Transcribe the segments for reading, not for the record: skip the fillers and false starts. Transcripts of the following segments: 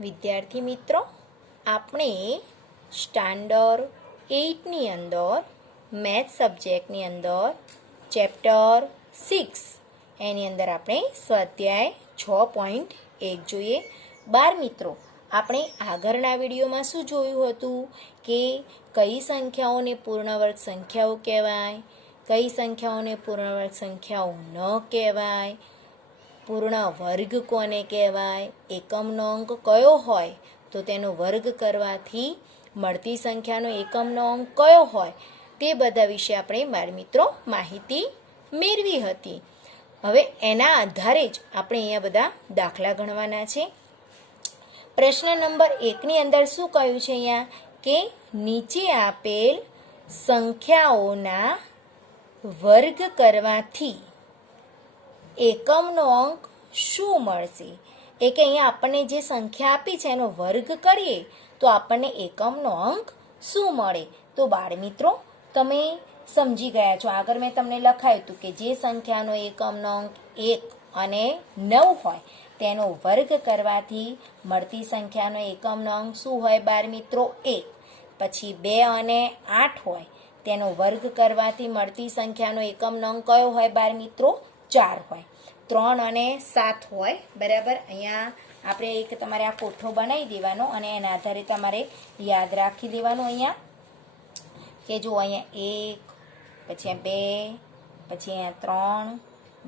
વિદ્યાર્થી મિત્રો, આપણે સ્ટાન્ડર્ડ 8ની અંદર મેથ્સ સબ્જેક્ટની અંદર ચેપ્ટર 6 એની અંદર આપણે સ્વાધ્યાય 6.1 જોઈએ. બાર મિત્રો, આપણે આગળના વિડીયોમાં શું જોયું હતું કે કઈ સંખ્યાઓને પૂર્ણવર્ગ સંખ્યાઓ કહેવાય, કઈ સંખ્યાઓને પૂર્ણવર્ગ સંખ્યાઓ ન કહેવાય, પૂર્ણ વર્ગ કોને કહેવાય, એકમનો અંક કયો હોય તો તેનો વર્ગ કરવાથી મળતી સંખ્યાનો એકમનો અંક કયો હોય, તે બધા વિશે આપણે બાળ મિત્રો માહિતી મેળવી હતી. હવે એના આધારે જ આપણે અહીંયા બધા દાખલા ગણવાના છે. પ્રશ્ન નંબર 1ની અંદર શું કહ્યું છે અહીંયા કે નીચે આપેલ સંખ્યાઓના વર્ગ કરવાથી એકમનો અંક શું મળશે. એ કે અહીંયા આપણને જે સંખ્યા આપી છે એનો વર્ગ કરીએ તો આપણને એકમનો અંક શું મળે. તો બાળ મિત્રો, તમે સમજી ગયા છો. આગળ મેં તમને લખાયું હતું કે જે સંખ્યાનો એકમનો અંક 1 અને 9 હોય તેનો વર્ગ કરવાથી મળતી સંખ્યાનો એકમનો અંક શું હોય બાળ મિત્રો? 1. પછી 2 અને 8 હોય તેનો વર્ગ કરવાથી મળતી સંખ્યાનો એકમનો અંક કયો હોય બાળ મિત્રો? 4 હોય. 3 અને 7 હોય. બરાબર. અહીંયા આપણે એક તમારે આ કોઠો બનાવી દેવાનો અને એના આધારે તમારે યાદ રાખી દેવાનું અહીંયા કે જો અહીંયા 1, પછી 2, પછી અહીંયા 3,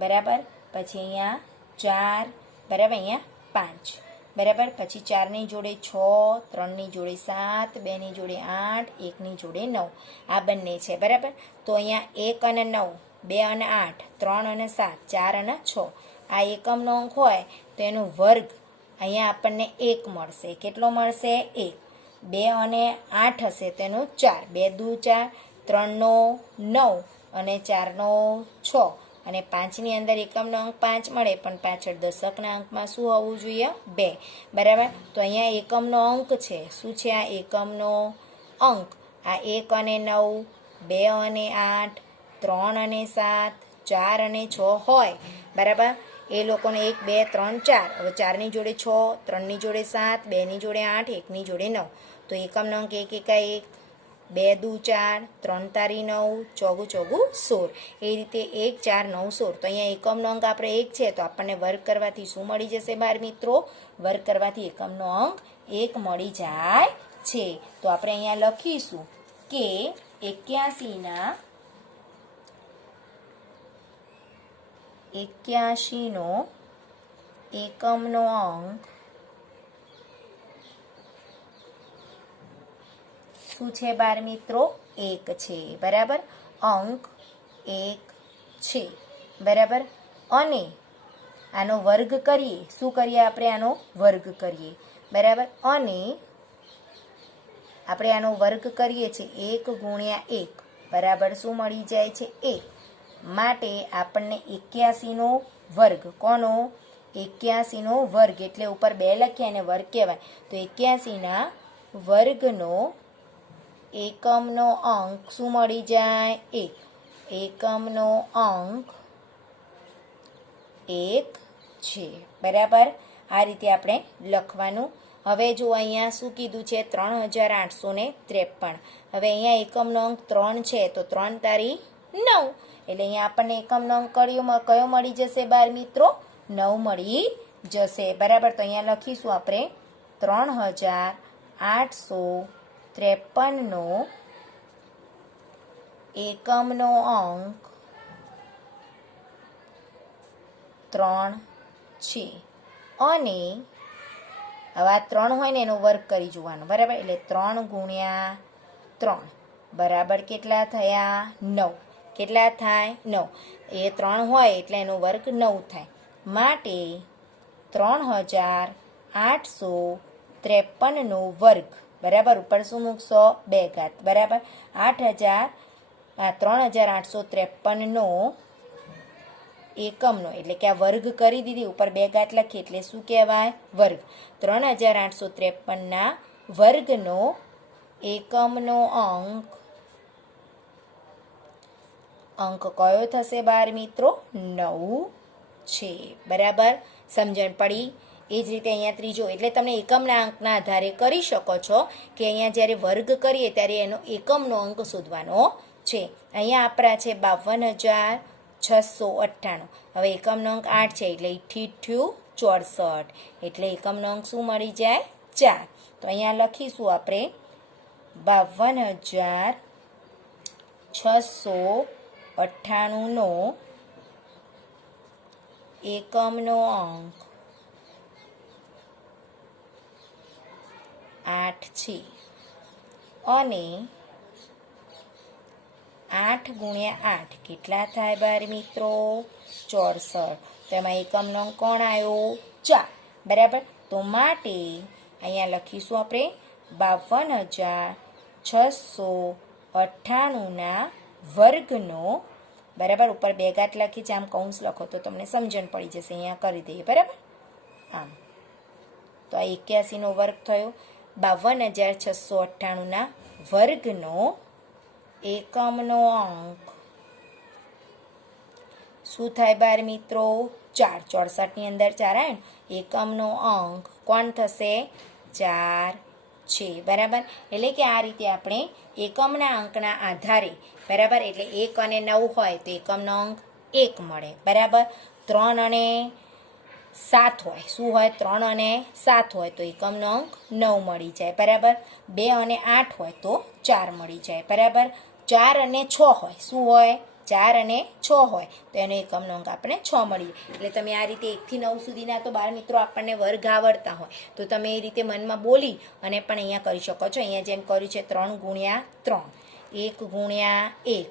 બરાબર, પછી અહીંયા 4, બરાબર, અહીંયા 5, બરાબર, પછી 4ની જોડે 6, 3ની જોડે 7, 2ની જોડે 8, 1ની જોડે 9 આ બંને છે. બરાબર. તો અહીંયા 1 અને 9, 2 અને 8, 3 અને 7, 4 અને 6 આ એકમનો અંક હોય તો એનો વર્ગ અહીંયા આપણને 1 મળશે. કેટલો મળશે? 1. 2 અને 8 હશે તેનો 4, 2 દુ 4, 3 નો 9 અને 4 નો 6 અને 5ની અંદર એકમનો અંક 5 મળે પણ પાછળ દશકના અંકમાં શું હોવું જોઈએ? 2. બરાબર. તો અહીંયા એકમનો અંક છે. શું છે આ એકમનો અંક? આ 1 અને 9, 2 અને 8, 3 અને 7, 4 અને 6 હોય. બરાબર. એ લોકોને 1, 2, 3, 4. હવે 4ની જોડે 6, 3ની જોડે 7, 2ની જોડે 8, 1ની જોડે 9. તો એકમનો અંક 1 1 1, 2 દુ 4, 3 તારી 9, 4 4 16. એ રીતે 1 4 9 16. તો અહીંયા એકમનો અંક આપણે 1 છે તો આપણને વર્ગ કરવાથી શું મળી જશે બાળ મિત્રો? વર્ગ કરવાથી એકમનો અંક 1 મળી જાય છે. તો આપણે અહીંયા લખીશું કે 81 નો એકમનો અંક શું છે બાળ મિત્રો? 1 છે. બરાબર. અંક 1 છે. બરાબર. અને આનો વર્ગ કરીએ. શું કરીએ આપણે? આનો વર્ગ કરીએ. બરાબર. અને આપણે આનો વર્ગ કરીએ છીએ 1 ગુણ્યા 1 બરાબર શું મળી જાય છે? 1. માટે આપણને 81 નો વર્ગ. કોનો? 81 નો વર્ગ એટલે ઉપર 2 લખીએ અને વર્ગ કહેવાય. તો 81 ના વર્ગનો એકમનો અંક શું મળી જાય? 1. એકમનો અંક 1 છે. બરાબર. આ રીતે આપણે લખવાનું. હવે જો અહીંયા શું કીધું છે? 3853. હવે અહીંયા એકમનો અંક 3 છે તો 3 તારી 9. એટલે અહીંયા આપણને એકમનો અંક કયો મળી જશે બાળ મિત્રો? 9 મળી જશે. બરાબર. તો અહીંયા લખીશું આપણે 3853 નો એકમનો અંક 3 છે. અને હવે આ 3 હોય ને એનો વર્ગ કરી જોવાનો. બરાબર. એટલે 3 ગુણ્યા 3 બરાબર કેટલા થયા? 9. કેટલા થાય? 9. એ 3 હોય એટલે એનો વર્ગ 9 થાય. માટે 3853 નો વર્ગ. બરાબર. ઉપર શું મૂકશો? 2 ઘાત. બરાબર. 3853 નો એકમનો એટલે કે આ વર્ગ કરી દીધી, ઉપર 2 ઘાત લખી એટલે શું કહેવાય? વર્ગ. 3853 ના વર્ગનો એકમનો અંક કયો થશે બાળ મિત્રો? 9 છે. બરાબર. સમજણ પડી? એ જ રીતે અહીંયા ત્રીજો, એટલે તમે એકમના અંકના આધારે કરી શકો છો કે અહીંયા જ્યારે વર્ગ કરીએ ત્યારે એનો એકમનો અંક શોધવાનો છે. અહીંયા આપણા છે 52,698. હવે એકમનો અંક 8 છે એટલે 88,64, એટલે એકમનો અંક શું મળી જાય? 4. તો અહીંયા લખીશું આપણે 52,698 નો એકમનો અંક 8 છે અને 8 ગુણ્યા 8 કેટલા થાય બાર મિત્રો? 64. તો એમાં એકમનો અંક કોણ આવ્યો? 4. બરાબર. તો માટે અહીંયા લખીશું આપણે 52,698 વર્ગનો, બરાબર, ઉપર બે ઘાત લખી છે, આમ કૌંસ લખો તો તમને સમજણ પડી જશે. અહીંયા કરી દઈએ, બરાબર. આમ તો આ 81નો વર્ગ થયો. 52,698 વર્ગનો એકમનો અંક શું થાય બાર મિત્રો? 4. 64ની અંદર 4 આવે ને, એકમનો અંક કોણ થશે? 4 છે. બરાબર. એટલે કે આ રીતે આપણે એકમના અંકના આધારે, બરાબર, એટલે 1 અને 9 હોય તો એકમનો અંક 1 મળે. બરાબર. 3 અને 7 હોય, શું હોય? 3 અને 7 હોય તો એકમનો અંક 9 મળી જાય. બરાબર. 2 અને 8 હોય તો 4 મળી જાય. બરાબર. 4 અને 6 હોય, શું હોય? 4 અને 6 હોય તો એનો એકમનો અંક આપણે 6 મળી જાય. એટલે તમે આ રીતે 1 થી 9 સુધીના તો બાળ મિત્રો આપણને વર્ગ આવડતા હોય તો તમે એ રીતે મનમાં બોલી અને પણ અહીંયા કરી શકો છો. અહીંયા જેમ કર્યું છે 3 ગુણ્યા 3, 1 ગુણ્યા 1,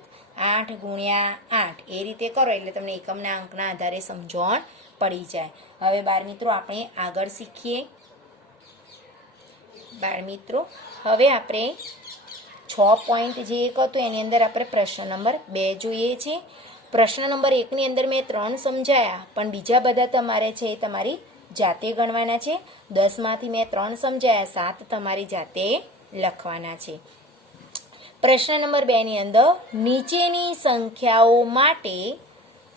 8 ગુણ્યા 8, એ રીતે કરો એટલે તમને એકમના અંકના આધારે સમજણ પડી જાય. હવે બાળ મિત્રો આપણે આગળ શીખીએ. બાળ મિત્રો હવે આપણે 6 પોઈન્ટ જે એક હતું એની અંદર આપણે પ્રશ્ન નંબર 2 જોઈએ છે. પ્રશ્ન નંબર 1ની અંદર મેં 3 સમજાયા, પણ બીજા બધા તમારે છે એ તમારી જાતે ગણવાના છે. 10માંથી મેં 3 સમજાયા, 7 તમારી જાતે લખવાના છે. પ્રશ્ન નંબર 2ની અંદર નીચેની સંખ્યાઓ માટે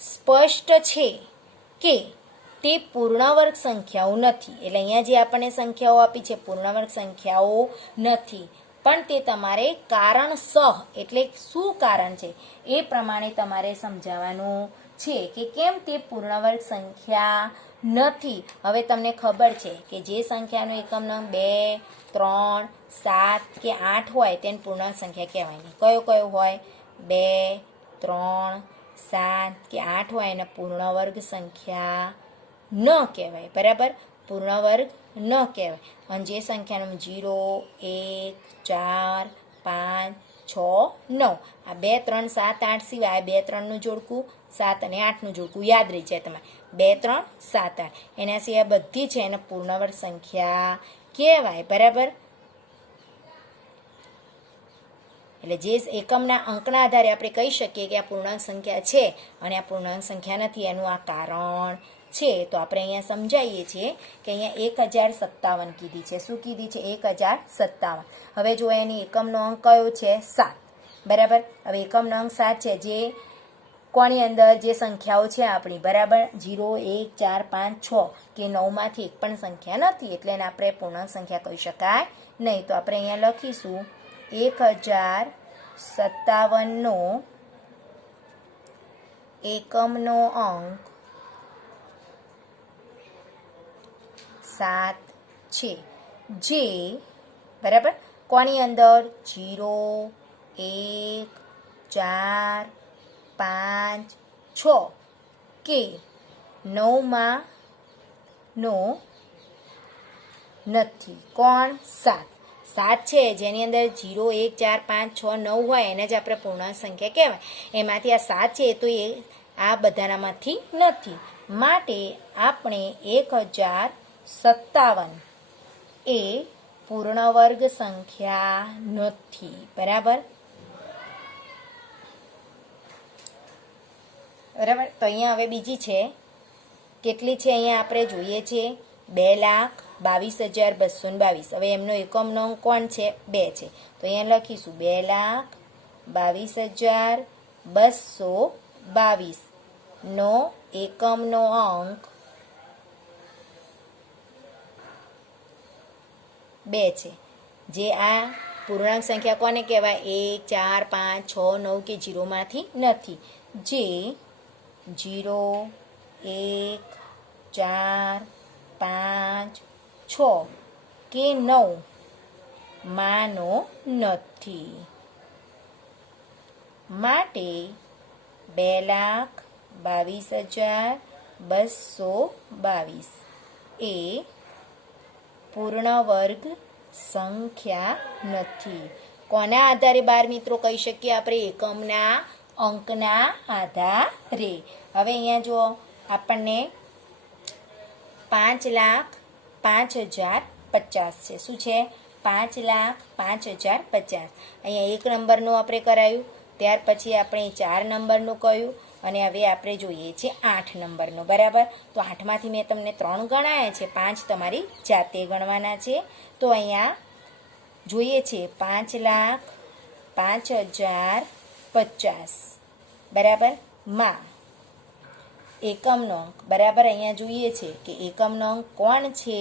સ્પષ્ટ છે કે તે પૂર્ણવર્ગ સંખ્યાઓ નથી. એટલે અહીંયા જે આપણને સંખ્યાઓ આપી છે પૂર્ણવર્ગ સંખ્યાઓ નથી, પણ તે તમારે કારણસહ, એટલે શું કારણ છે એ પ્રમાણે તમારે સમજાવવાનું છે કે કેમ તે પૂર્ણવર્ગ સંખ્યા નથી. હવે તમને ખબર છે કે જે સંખ્યાનો એકમનો અંક 2, 3, 7 કે 8 હોય તેને પૂર્ણાંક સંખ્યા કહેવાય નહીં. કયો કયો હોય? 2, 3, 7 કે 8 હોય એને પૂર્ણવર્ગ સંખ્યા ન કહેવાય. બરાબર. પૂર્ણવર્ગ ન કહેવાય. અને જે સંખ્યાનો 0, 1, 4, 5, 6, 9, આ 2, 3, 7, 8 સિવાય 2, 3નું જોડકું, 7 અને 8નું જોડકું યાદ રહી જાય તમારે. 2, 3, 7, 8 એના સિવાય બધી છે એને પૂર્ણવર્ગ સંખ્યા કહેવાય. બરાબર. એટલે જે એકમના અંકના આધારે આપણે કહી શકીએ કે આ પૂર્ણાંક સંખ્યા છે અને આ પૂર્ણાંક સંખ્યા નથી, એનું આ કારણ છે. તો આપણે અહીંયા સમજાવીએ છીએ કે અહીંયા 1057 કીધી છે. શું કીધી છે? 1057. હવે જો એની એકમનો અંક કયો છે? 7. બરાબર. હવે એકમનો અંક 7 છે, જે કોની અંદર જે સંખ્યાઓ છે આપણી, બરાબર, 0, 1, 4, 5, 6 કે 9માંથી એક પણ સંખ્યા નથી, એટલે એને આપણે પૂર્ણાંક સંખ્યા કહી શકાય નહીં. તો આપણે અહીંયા લખીશું 1057 નો એકમનો અંક 7 છે, જે, બરાબર, કોની અંદર? 0, 1, 4, 5, 6 કે 9માં નો નથી. કોણ? 7. 7 છે જેની અંદર 0, 1, 4, 5, 6, 9 હોય એને જ આપણે પૂર્ણાંક સંખ્યા કહેવાય. એમાંથી આ 7 છે તો એ આ બધાનામાંથી નથી, માટે આપણે 1057 એ પૂર્ણવર્ગ સંખ્યા નથી. બરાબર. બરાબર. તો અહીંયા હવે બીજી છે, કેટલી છે અહીંયા આપણે જોઈએ છે? 2,22,222. હવે એમનો એકમનો અંક કોણ છે? 2 છે. તો અહીંયા લખીશું 2,22,222 નો એકમનો અંક 2 છે. જે આ પૂર્ણાંક સંખ્યા કોને કહેવાય? 1, 4, 5, 6, 9 કે 0માંથી નથી. જે 0, 1, 4, 5, 6 કે 9 માનો નથી. માટે 2,22,222 એ પૂર્ણ વર્ગ સંખ્યા નથી. કોના આધારે બાળ મિત્રો કહી શકીએ આપણે? એકમના અંકના આધારે. હવે અહીંયા જુઓ, આપણને 5,05,050 છે. શું છે? 5,05,050. અહીંયા 1 નંબરનું આપણે કરાયું, ત્યાર પછી આપણે 4 નંબરનું કહ્યું, અને હવે આપણે જોઈએ છે 8 નંબરનું. બરાબર? તો 8માંથી મેં તમને 3 ગણાયા છે, 5 તમારી જાતે ગણવાના છે. તો અહીંયા જોઈએ છે 5,05,050. બરાબર? માં એકમનો અંક. બરાબર? અહીંયા જોઈએ છે કે એકમનો અંક કોણ છે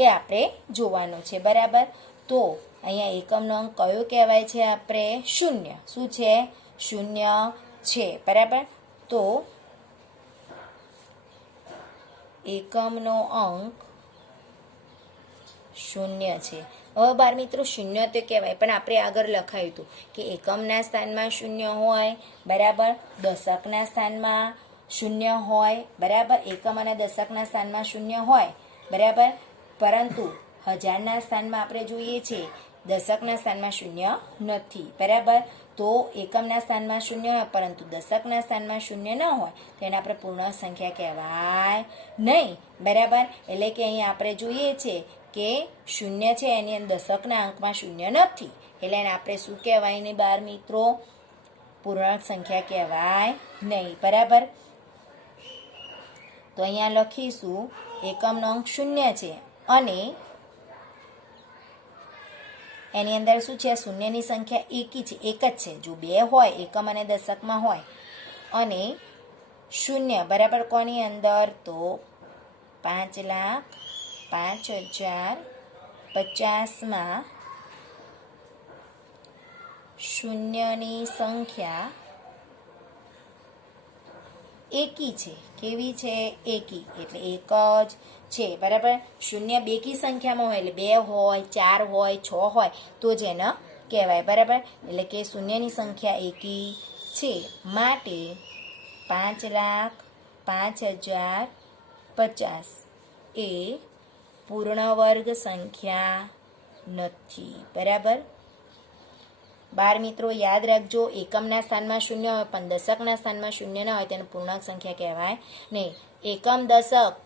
એ આપણે જોવાનો છે. બરાબર? તો અહીંયા એકમનો અંક કયો કહેવાય છે? આપણે 0. શું છે? 0 છે. બરાબર? તો એકમનો અંક 0 છે. હવે બાળ મિત્રો 0 તો કહેવાય, પણ આપણે આગળ લખાયું હતું કે એકમના સ્થાનમાં 0 હોય. બરાબર? દશકના સ્થાનમાં 0 હોય. બરાબર? એકમ અને દશકના સ્થાનમાં 0 હોય. બરાબર? પરંતુ હજારના સ્થાનમાં આપણે જોઈએ છીએ દશકના સ્થાનમાં 0 નથી. બરાબર? તો એકમના સ્થાનમાં 0 હોય, પરંતુ દશકના સ્થાનમાં 0 ન હોય તો એને આપણે પૂર્ણ સંખ્યા કહેવાય નહીં. બરાબર? એટલે કે અહીંયા આપણે જોઈએ છે કે 0 છે, એની અંદર દશકના અંકમાં 0 નથી. એટલે એને આપણે શું કહેવાય ને બાળ મિત્રો? પૂર્ણાંક સંખ્યા કહેવાય નહીં. બરાબર? તો અહીંયા લખીશું એકમનો અંક 0 છે, અને એની અંદર શું છે? શૂન્યની સંખ્યા એકી છે, એક જ છે. જો 2 હોય એકમ અને દશકમાં હોય, અને 0 બરાબર કોની અંદર? તો 5,05,050માં શૂન્યની સંખ્યા એકી છે. કેવી છે? એકી. એટલે એક જ છે. બરાબર? 0 બેકી સંખ્યામાં હોય, એટલે 2 હોય, 4 હોય, 6 હોય તો જ એને કહેવાય. બરાબર? એટલે કે શૂન્યની સંખ્યા એકી છે. માટે 5,05,050 એ પૂર્ણ વર્ગ સંખ્યા નથી. બરાબર? બાળ મિત્રો યાદ રાખજો, એકમના સ્થાનમાં 0 હોય પણ દશકના સ્થાનમાં 0 ના હોય તેને પૂર્ણાંક સંખ્યા કહેવાય નહીં. એકમ, દશક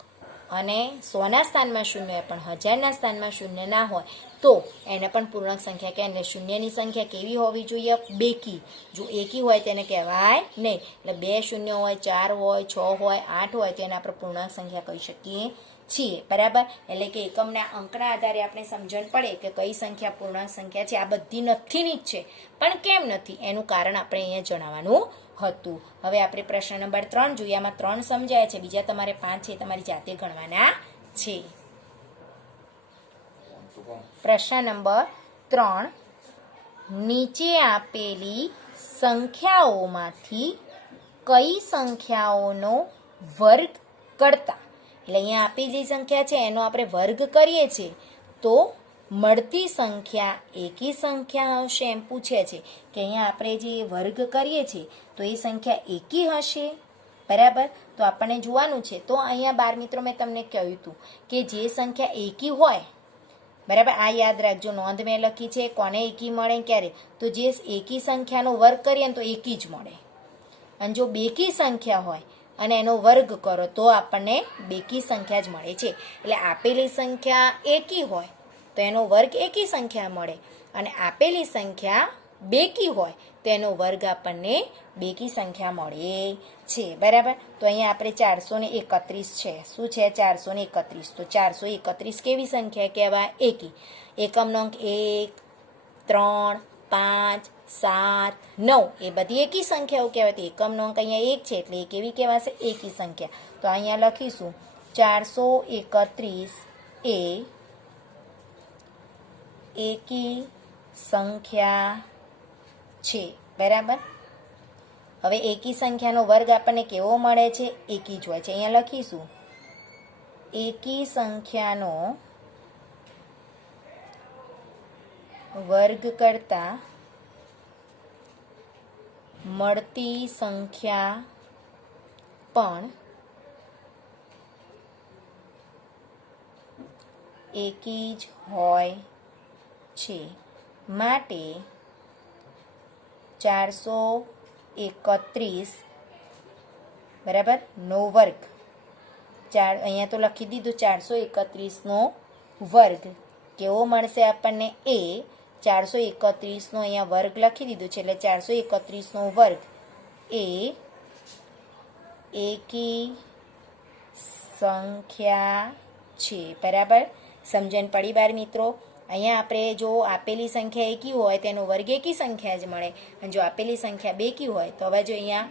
અને 100ના સ્થાનમાં 0 હોય પણ 1000ના સ્થાનમાં 0 ના હોય તો એને પણ પૂર્ણાંક સંખ્યા કહેવાય. એટલે શૂન્યની સંખ્યા કેવી હોવી જોઈએ? બેકી. જો એકી હોય તેને કહેવાય નહીં. એટલે 2 શૂન્ય હોય, 4 હોય, 6 હોય, 8 હોય તો એને આપણે પૂર્ણાંક સંખ્યા કહી શકીએ છીએ. બરાબર? એટલે કે એકમના અંકના આધારે આપણે સમજણ પડે કે કઈ સંખ્યા પૂર્ણાંક સંખ્યા છે. આ બધી નથીની જ છે, પણ કેમ નથી એનું કારણ આપણે અહીંયા જણાવવાનું હતું. હવે આપણે પ્રશ્ન નંબર 3 જોઈએ. આમાં 3 સમજાય છે, બીજા તમારે 5 છે તમારી જાતે ગણવાના છે. પ્રશ્ન નંબર 3, નીચે આપેલી સંખ્યાઓમાંથી કઈ સંખ્યાઓનો વર્ગ કરતા, એટલે અહીંયા આપેલી સંખ્યા છે એનો આપણે વર્ગ કરીએ છીએ તો મળતી સંખ્યા એકી સંખ્યા હશે એમ પૂછે છે કે અહીંયા આપણે જે વર્ગ કરીએ છીએ તો એ સંખ્યા એકી હશે. બરાબર? તો આપણને જોવાનું છે. તો અહીંયા બાળ મિત્રો મેં તમને કહ્યું હતું કે જે સંખ્યા એકી હોય, બરાબર, આ યાદ રાખજો, નોંધ મેં લખી છે. કોને એકી મળે ક્યારે? તો જે એકી સંખ્યાનો વર્ગ કરીએ ને તો એકી જ મળે. અને જો બેકી સંખ્યા હોય અને એનો વર્ગ કરો તો આપણને બેકી સંખ્યા જ મળે છે. એટલે આપેલી સંખ્યા એકી હોય તો એનો વર્ગ એકી સંખ્યા મળે, અને આપેલી સંખ્યા બેકી હોય તો એનો વર્ગ આપણને બેકી સંખ્યા મળે છે. બરાબર? તો અહીંયા આપણે 431 છે. શું છે? 431. તો 431 કેવી સંખ્યા કહેવાય? એકી. એકમનો અંક 1, 3, 5, 7, 9 એ બધી એકી સંખ્યાઓ કહેવાય. તો એકમનો અંક અહીંયા 1 છે એટલે એ કેવી કહેવાશે? એકી સંખ્યા. તો અહીંયા લખીશું 431 એ એકી સંખ્યા છે. બરાબર. હવે એકી સંખ્યાનો વર્ગ આપણને કેવો મળે છે? એકી જ હોય છે. અહીંયા લખીશું એકી સંખ્યાનો વર્ગ કરતા મળતી સંખ્યા પણ એકી જ હોય છે. માટે 431 બરાબર નો વર્ગ અહીંયા તો લખી દીધું 431નો વર્ગ કેવો મળશે આપણને? એ 431નો અહીંયા વર્ગ લખી દીધું છે એટલે 431નો વર્ગ એ એકી સંખ્યા છે. બરાબર. સમજણ પડી બાર મિત્રો? અહીંયા આપણે જો આપેલી સંખ્યા એકી હોય તેનો વર્ગ એકી સંખ્યા જ મળે, અને જો આપેલી સંખ્યા બેકી હોય તો હવે જો અહીંયા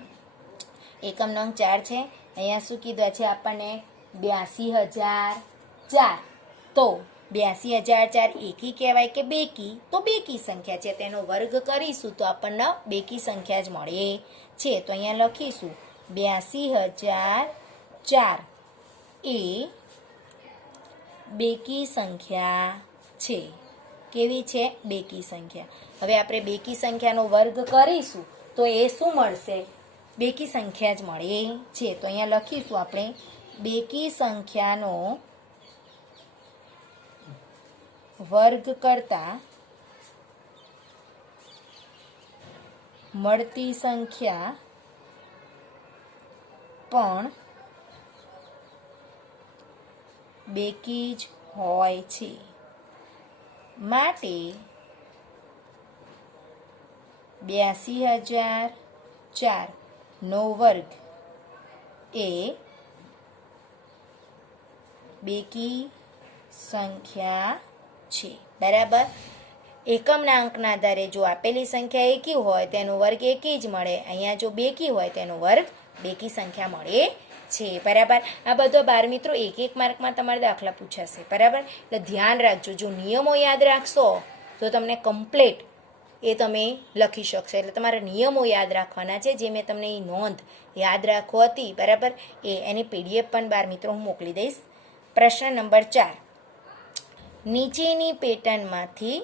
એકમ નંગ 4 છે, અહીંયા શું કીધું છે આપણને? 82,004. તો 82,004 એકી કહેવાય કે બેકી? તો બેકી સંખ્યા છે. તેનો વર્ગ કરીશું તો આપણને બેકી સંખ્યા જ મળે છે. તો અહીંયા લખીશું 82,004 એ બેકી સંખ્યા છે. કેવી છે? બેકી સંખ્યા. હવે આપણે બેકી સંખ્યાનો વર્ગ કરીશું તો એ શું મળશે? બેકી સંખ્યા જ મળે છે. તો અહીંયા લખીશું આપણે બેકી સંખ્યાનો વર્ગ કરતા મળતી સંખ્યા પણ બેકી જ હોય છે. માટે 82,004 નો વર્ગ એ બેકી સંખ્યા છે. બરાબર. એકમના અંકના આધારે જો આપેલી સંખ્યા એકી હોય તેનો વર્ગ એકી જ મળે, અહીંયા જો બેકી હોય તેનો વર્ગ બેકી સંખ્યા મળે છે. બરાબર. આ બધો બાર મિત્રો એક એક માર્કમાં તમારે દાખલા પૂછાશે. બરાબર. એટલે ધ્યાન રાખજો. જો નિયમો યાદ રાખશો તો તમને કમ્પ્લીટ એ તમે લખી શકશો. એટલે તમારા નિયમો યાદ રાખવાના છે, જે મેં તમને એ નોંધ યાદ રાખો હતી. બરાબર. એની પીડીએફ પણ બાર મિત્રો હું મોકલી દઈશ. પ્રશ્ન નંબર 4. નીચેની પેટર્નમાંથી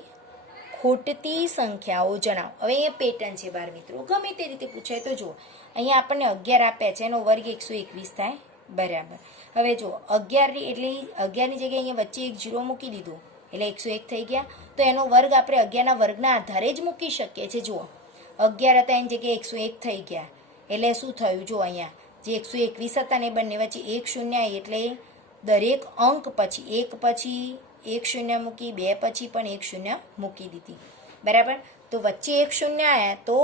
ખૂટતી સંખ્યાઓ જણાવો. હવે અહીંયા પેટર્ન છે બાર મિત્રો, ગમે તે રીતે પૂછાય તો જુઓ. અહીંયા આપણને 11 આપ્યા છે, એનો વર્ગ 121 થાય. બરાબર. હવે જો 11 એટલે 11ની જગ્યાએ અહીંયા વચ્ચે એક 0 મૂકી દીધું એટલે 101 થઈ ગયા. તો એનો વર્ગ આપણે 11ના વર્ગના આધારે જ મૂકી શકીએ છીએ. જુઓ 11 હતા એની જગ્યાએ 101 થઈ ગયા એટલે શું થયું? જો અહીંયા જે 121 હતા ને બંને વચ્ચે 1 0 આવી એટલે દરેક અંક પછી એક 0 મૂકી, 2 પછી પણ 1 0 મૂકી દીધી. બરાબર. તો વચ્ચે 1 0 આવ્યા તો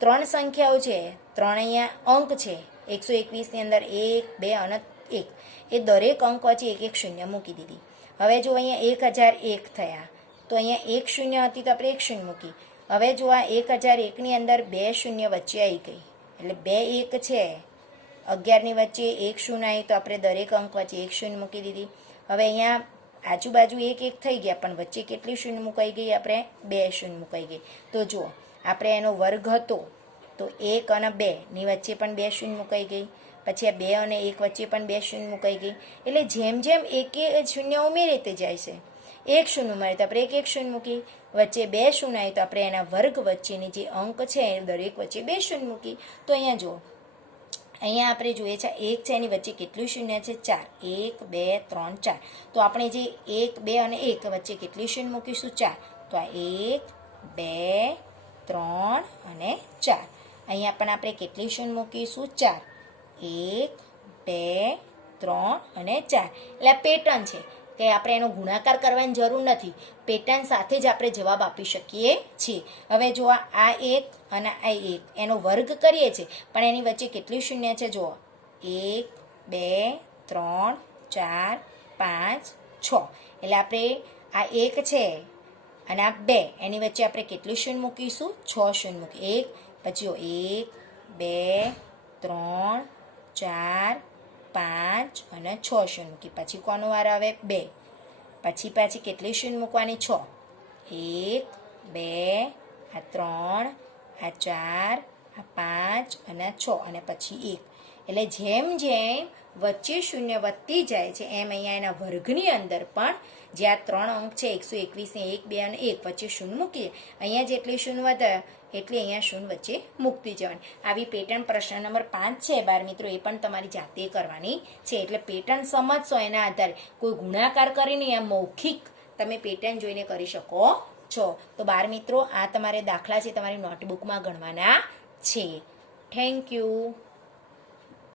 3 સંખ્યાઓ છે, 3 અહીંયા અંક છે 121ની અંદર 1, 2 અને 1. એ દરેક અંક વચ્ચે 1 1 0 મૂકી દીધી. હવે જો અહીંયા 1001 થયા તો અહીંયા 1 0 હતી તો આપણે 1 0 મૂકી. હવે જો આ 1001ની અંદર 2 0 વચ્ચે આવી ગઈ એટલે 2 1 છે. 11ની વચ્ચે 1 0 આવી તો આપણે દરેક અંક વચ્ચે 1 0 મૂકી દીધી. હવે અહીંયા આજુબાજુ 1 1 થઈ ગયા પણ વચ્ચે કેટલી શૂન્ય મુકાઈ ગઈ? આપણે 2 શૂન્ય મુકાઈ ગઈ. તો જુઓ આપણે એનો વર્ગ હતો તો 1 અને 2ની વચ્ચે પણ 2 શૂન્ય મુકાઈ ગઈ. પછી આ 2 અને 1 વચ્ચે પણ 2 શૂન્ય મુકાઈ ગઈ. એટલે જેમ જેમ એક શૂન્ય ઉમેરે તે જાય છે. 1 શૂન્ય મળે તો આપણે 1 1 શૂન્ય મૂકી, વચ્ચે 2 શૂન્ય આવે તો આપણે એના વર્ગ વચ્ચેની જે અંક છે દરેક વચ્ચે 2 શૂન્ય મૂકી. તો અહીંયા જુઓ અહીંયા આપણે જોઈએ છે 1 છે એની વચ્ચે કેટલું શૂન્ય છે? 4. 1 2 3 4. તો આપણે જે 1 2 અને 1 વચ્ચે કેટલી શૂન્ય મૂકીશું? 4. તો આ 1 2 3 અને 4. અહીંયા પણ આપણે કેટલી શૂન્ય મૂકીશું? 4. 1 2 3 અને 4. એટલે આ પેટર્ન છે કે આપણે એનો ગુણાકાર કરવાની જરૂર નથી, પેટર્ન સાથે જ આપણે જવાબ આપી શકીએ છીએ. હવે જો આ 1 અને આ 1 એનો વર્ગ કરીએ છીએ પણ એની વચ્ચે કેટલી શૂન્ય છે? જુઓ 1 2 3 4 5 6. એટલે આપણે આ 1 છે અને આ 2 એની વચ્ચે આપણે કેટલી શૂન્ય મૂકીશું? 6 શૂન્ય મૂકી. 1 પછી 1 2 3 4 5 અને 6 શૂન્ય મૂકી. પછી કોનો વાર આવે? 2. પછી કેટલી શૂન્ય મૂકવાની? 6. 1 2 આ 3 આ 4 આ 5 અને આ 6 અને પછી 1. એટલે જેમ જેમ વચ્ચે શૂન્ય વધતી જાય છે એમ અહીંયા એના વર્ગની અંદર પણ જે આ 3 અંક છે 121 ને 1 2 અને 1 વચ્ચે શૂન્ય મૂકીએ. અહીંયા જેટલી શૂન્ય વધે એટલે અહીંયા શૂન્ય વચ્ચે મૂકતી જવાની. આવી પેટર્ન પ્રશ્ન નંબર 5 છે બાળ મિત્રો, એ પણ તમારી જાતે કરવાની છે. એટલે પેટર્ન સમજશો એના આધારે કોઈ ગુણાકાર કરીને આ મૌખિક તમે પેટર્ન જોઈને કરી શકો છો. તો બાળ મિત્રો આ તમારે દાખલા છે તમારી નોટબુકમાં ગણવાના છે. Thank you.